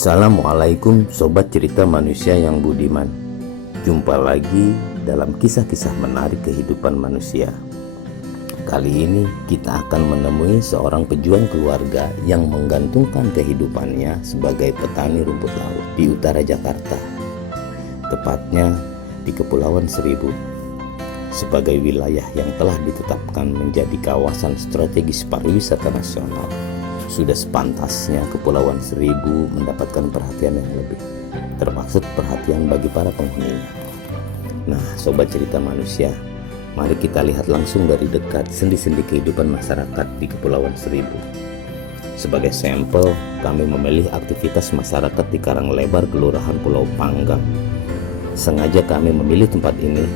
Assalamualaikum sobat cerita manusia yang budiman. Jumpa lagi dalam kisah-kisah menarik kehidupan manusia. Kali ini kita akan menemui seorang pejuang keluarga yang menggantungkan kehidupannya sebagai petani rumput laut di utara Jakarta, tepatnya di Kepulauan Seribu, sebagai wilayah yang telah ditetapkan menjadi kawasan strategis pariwisata nasional. Sudah sepantasnya Kepulauan Seribu mendapatkan perhatian yang lebih, termasuk perhatian bagi para penghuninya. Nah, sobat cerita manusia, mari kita lihat langsung dari dekat sendi-sendi kehidupan masyarakat di Kepulauan Seribu. Sebagai sampel, kami memilih aktivitas masyarakat di Karanglebar, Kelurahan Pulau Panggang. Sengaja kami memilih tempat ini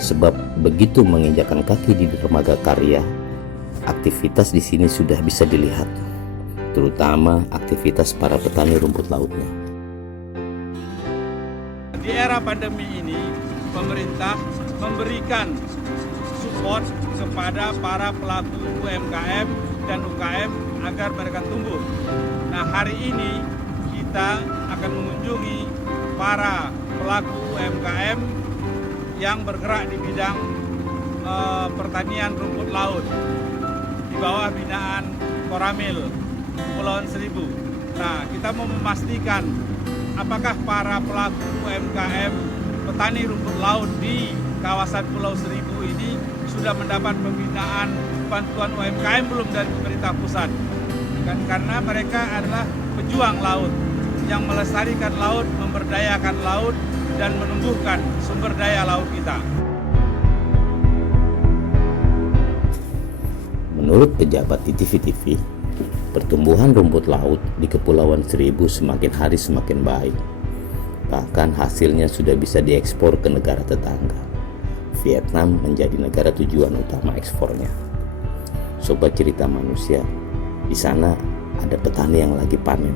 sebab begitu menginjakan kaki di dermaga karya, aktivitas di sini sudah bisa dilihat, terutama aktivitas para petani rumput lautnya. Di era pandemi ini, pemerintah memberikan support kepada para pelaku UMKM dan UKM agar mereka tumbuh. Nah, hari ini kita akan mengunjungi para pelaku UMKM yang bergerak di bidang pertanian rumput laut di bawah binaan Koramil Kepulauan Seribu. Nah, kita mau memastikan apakah para pelaku UMKM petani rumput laut di kawasan Pulau Seribu ini sudah mendapat pembinaan bantuan UMKM belum dari pemerintah pusat. Karena mereka adalah pejuang laut yang melestarikan laut, memberdayakan laut, dan menumbuhkan sumber daya laut kita. Menurut pejabat di TV-TV, pertumbuhan rumput laut di Kepulauan Seribu semakin hari semakin baik. Bahkan hasilnya sudah bisa diekspor ke negara tetangga. Vietnam menjadi negara tujuan utama ekspornya. Sobat cerita manusia, di sana ada petani yang lagi panen.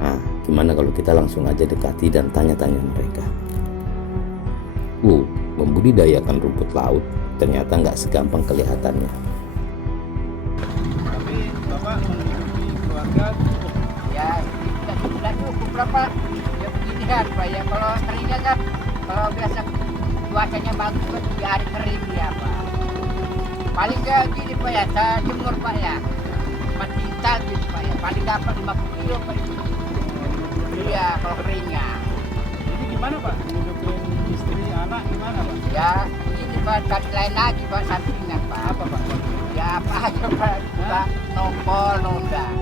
Nah, gimana kalau kita langsung aja dekati dan tanya-tanya mereka? Membudidayakan rumput laut ternyata nggak segampang kelihatannya. Tapi Bapak menghidupi keluarga cukup? Ya, tidak cukup berapa? Ya begini kan Pak ya, kalau keringnya kan, kalau biasa cuacanya bagus kan 3 hari kering ya Pak. Paling gak gini Pak ya, saya jemur Pak ya, 4 kintal gitu Pak ya, paling dapat 50 kilo Pak itu. Iya, kalau keringnya. Jadi gimana Pak? Menghidupin istri, anak gimana Pak? Ya, ini Pak, tadi lain lagi Pak, sampingan Pak. Apa Pak? Ya apa aja Pak, Pak nongkol, nondang.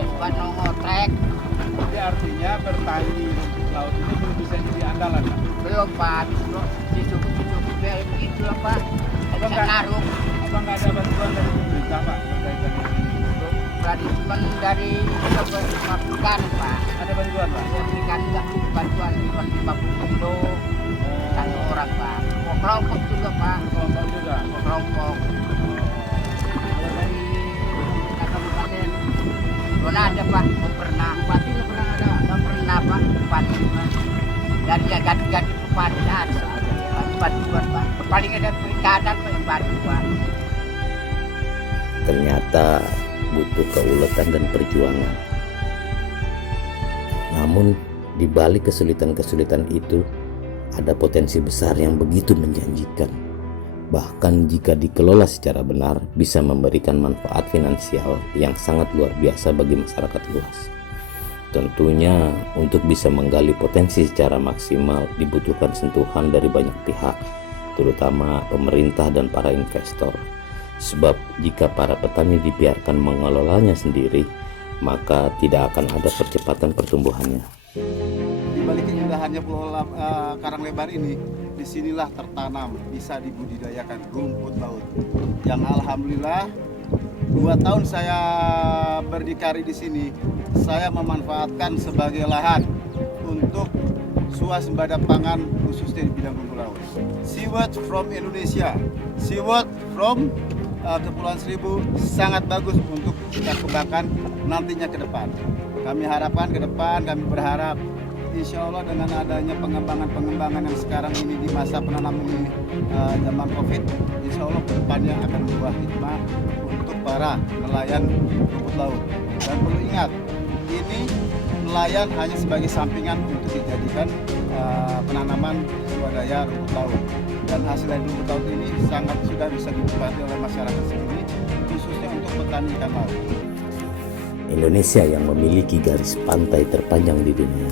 Ya Pak nongotrek. Jadi artinya bertani rumput laut ini belum bisa jadi andalan Pak? Belum Pak, disukup-sukup ya begitu lah Pak. Apa Bisa enggak? naruh. Apa nggak ada bantuan dari pemerintah Pak berkaitan dengan ini? Tradismen dari ikan Pak. Ada bantuan Pak? Ya ikan enggak bantuan cuma 50 kilo satu orang Pak. Mau kelompok juga Pak, Kelompok juga? mau kelompok. Kalau dari kabupaten belum ada Pak, belum pernah. Bupati nggak pernah ada, nggak pernah Pak. Bupati dari ganti-ganti bupati ada. Bantuan Pak. Paling ada perikanan Pak yang bantu Pak. Ternyata butuh keuletan dan perjuangan. Namun di balik kesulitan-kesulitan itu ada potensi besar yang begitu menjanjikan. Bahkan jika dikelola secara benar bisa memberikan manfaat finansial yang sangat luar biasa bagi masyarakat luas. Tentunya untuk bisa menggali potensi secara maksimal dibutuhkan sentuhan dari banyak pihak, terutama pemerintah dan para investor. Sebab jika para petani dibiarkan mengelolanya sendiri, maka tidak akan ada percepatan pertumbuhannya. Di balik keindahannya Pulau Karanglebar ini, disinilah tertanam, bisa dibudidayakan rumput laut. Yang alhamdulillah 2 tahun saya berdikari di sini, saya memanfaatkan sebagai lahan untuk swasembada pangan khususnya di bidang rumput laut. Seaweed from Indonesia, seaweed from Kepulauan Seribu sangat bagus untuk kita kembangkan nantinya ke depan. Kami harapkan ke depan, kami berharap insya Allah dengan adanya pengembangan yang sekarang ini di masa penanaman ini zaman Covid, insya Allah kedepannya akan membuah hikmah untuk para nelayan rumput laut. Dan perlu ingat, ini nelayan hanya sebagai sampingan untuk dijadikan penanaman swadaya rumput laut. Dan hasil dari rumput laut ini sangat sudah bisa dinikmati oleh masyarakat sendiri, khususnya untuk petani ikan laut. Indonesia yang memiliki garis pantai terpanjang di dunia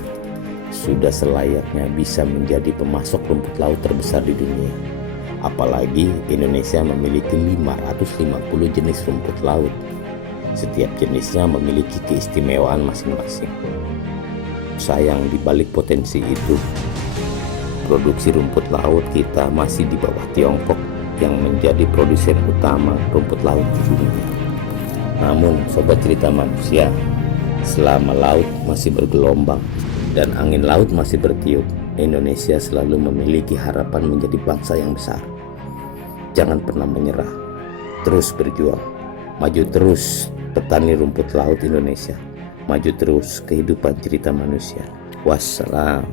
sudah selayaknya bisa menjadi pemasok rumput laut terbesar di dunia. Apalagi Indonesia memiliki 550 jenis rumput laut. Setiap jenisnya memiliki keistimewaan masing-masing. Sayang, di balik potensi itu, produksi rumput laut kita masih di bawah Tiongkok yang menjadi produsen utama rumput laut di dunia. Namun, sobat cerita manusia, selama laut masih bergelombang dan angin laut masih bertiup, Indonesia selalu memiliki harapan menjadi bangsa yang besar. Jangan pernah menyerah, terus berjuang, maju terus petani rumput laut Indonesia, maju terus kehidupan cerita manusia. Wassalam.